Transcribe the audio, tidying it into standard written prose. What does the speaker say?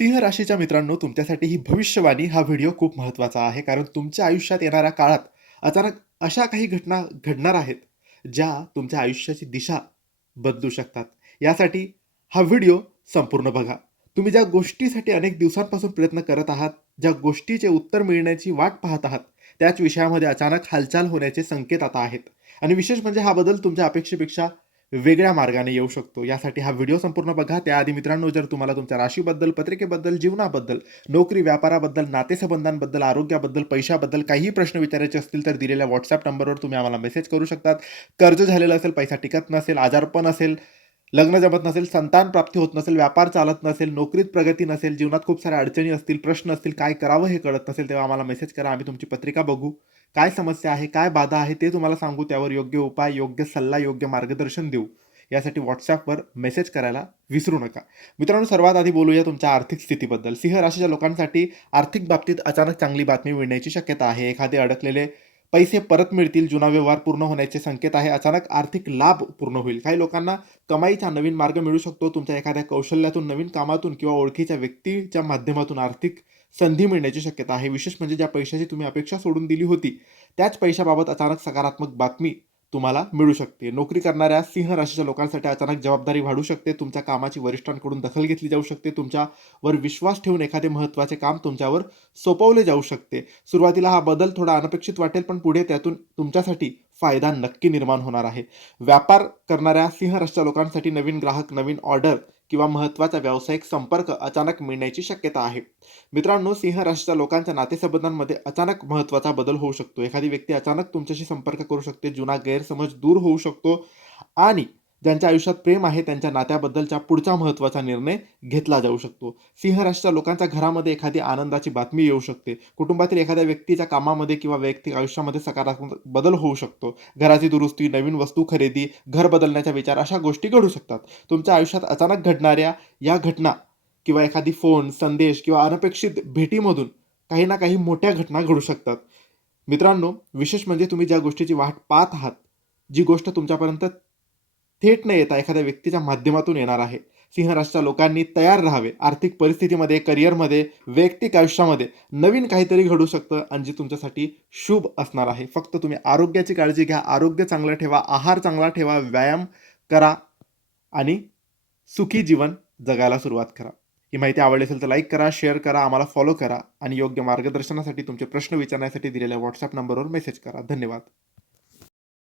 सिंह राशीच्या मित्रांनो, तुमच्यासाठी ही भविष्यवाणी हा व्हिडिओ खूप महत्त्वाचा आहे. कारण तुमच्या आयुष्यात येणाऱ्या काळात अचानक अशा काही घटना घडणार आहेत, ज्या तुमच्या आयुष्याची दिशा बदलू शकतात. यासाठी हा व्हिडिओ संपूर्ण बघा. तुम्ही ज्या गोष्टीसाठी अनेक दिवसांपासून प्रयत्न करत आहात, ज्या गोष्टीचे उत्तर मिळण्याची वाट पाहत आहात, त्याच विषयामध्ये अचानक हालचाल होण्याचे संकेत आता आहेत. आणि विशेष म्हणजे हा बदल तुमच्या अपेक्षेपेक्षा वेगळ्या मार्गाने येऊ शकतो. यासाठी हा व्हिडिओ संपूर्ण बघा. त्याआधी मित्रांनो, जर तुम्हाला तुमच्या राशीबद्दल, पत्रिकेबद्दल, जीवनाबद्दल, नोकरी, व्यापाराबद्दल, नातेसंबंधांबद्दल, आरोग्याबद्दल, पैशाबद्दल काहीही प्रश्न विचारायचे असतील, तर दिलेल्या WhatsApp नंबरवर तुम्ही आम्हाला मेसेज करू शकतात. कर्ज झालेलं असेल, पैसा टिकत नसेल, आजारपण असेल, लग्न जमत नसेल, संतान प्राप्ती होत नसेल, व्यापार चालत नसेल, नोकरीत प्रगती नसेल, जीवनात खूप साऱ्या अडचणी असतील, प्रश्न असतील, काय करावं हे कळत नसेल, तेव्हा आम्हाला मेसेज करा. आम्ही तुमची पत्रिका बघू. काय समस्या आहे, काय बाधा आहे ते तुम्हाला सांगू. त्यावर योग्य उपाय, योग्य सल्ला, योग्य मार्गदर्शन देऊ. यासाठी WhatsAppवर मेसेज करायला विसरू नका. मित्रांनो, सर्वात आधी बोलूया तुमच्या आर्थिक स्थितीबद्दल. सिंह राशीच्या लोकांसाठी आर्थिक बाबतीत अचानक चांगली बातमी मिळण्याची शक्यता आहे. एखादे अडकलेले पैसे परत मिळतील, जुना व्यवहार पूर्ण होण्याचे संकेत आहे. अचानक आर्थिक लाभ पूर्ण होईल. काही लोकांना कमाईचा नवीन मार्ग मिळू शकतो. तुमच्या एखाद्या कौशल्यातून, नवीन कामातून किंवा ओळखीच्या व्यक्तीच्या माध्यमातून आर्थिक संधी मिळण्याची शक्यता आहे. विशेष म्हणजे ज्या पैशाची तुम्ही अपेक्षा सोडून दिली होती, त्याच पैशाबाबत अचानक सकारात्मक बातमी तुम्हाला मिळू शकते. नोकरी करणाऱ्या सिंह राशीच्या लोकांसाठी अचानक जबाबदारी वाढू शकते. तुमच्या कामाची वरिष्ठांकडून दखल घेतली जाऊ शकते. तुमच्यावर विश्वास ठेवून एखादे महत्त्वाचे काम तुमच्यावर सोपवले जाऊ शकते. सुरुवातीला हा बदल थोडा अनपेक्षित वाटेल, पण पुढे त्यातून तुमच्यासाठी फायदा नक्की निर्माण होणार आहे. व्यापार करणाऱ्या सिंह राशीच्या लोकांसाठी नवीन ग्राहक, नवीन ऑर्डर किंवा महत्त्वाचा व्यावसायिक संपर्क अचानक मिळण्याची शक्यता आहे. मित्रांनो, सिंह राशीच्या लोकांच्या नातेसंबंधांमध्ये अचानक महत्त्वाचा बदल होऊ शकतो. एखादी व्यक्ती अचानक तुमच्याशी संपर्क करू शकते. जुना गैरसमज दूर होऊ शकतो आणि ज्यांच्या आयुष्यात प्रेम आहे, त्यांच्या नात्याबद्दलचा पुढचा महत्त्वाचा निर्णय घेतला जाऊ शकतो. सिंह राशीच्या लोकांच्या घरामध्ये एखादी आनंदाची बातमी येऊ शकते. कुटुंबातील एखाद्या व्यक्तीच्या कामामध्ये किंवा वैयक्तिक आयुष्यामध्ये सकारात्मक बदल होऊ शकतो. घराची दुरुस्ती, नवीन वस्तू खरेदी, घर बदलण्याचा विचार अशा गोष्टी घडू शकतात. तुमच्या आयुष्यात अचानक घडणाऱ्या या घटना किंवा एखादी फोन, संदेश किंवा अनपेक्षित भेटीमधून काही ना काही मोठ्या घटना घडू शकतात. मित्रांनो, विशेष म्हणजे तुम्ही ज्या गोष्टीची वाट पाहत आहात, जी गोष्ट तुमच्यापर्यंत थेट न येता एखाद्या व्यक्तीच्या माध्यमातून येणार आहे. सिंह राशीच्या लोकांनी तयार राहावे. आर्थिक परिस्थितीमध्ये, करिअरमध्ये, वैयक्तिक आयुष्यामध्ये नवीन काहीतरी घडू शकतं आणि जे तुमच्यासाठी शुभ असणार आहे. फक्त तुम्ही आरोग्याची काळजी घ्या, आरोग्य चांगलं ठेवा, आहार चांगला ठेवा, व्यायाम करा आणि सुखी जीवन जगायला सुरुवात करा. ही माहिती आवडली असेल तर लाईक करा, शेअर करा, आम्हाला फॉलो करा आणि योग्य मार्गदर्शनासाठी तुमचे प्रश्न विचारण्यासाठी दिलेल्या WhatsApp नंबरवर मेसेज करा. धन्यवाद.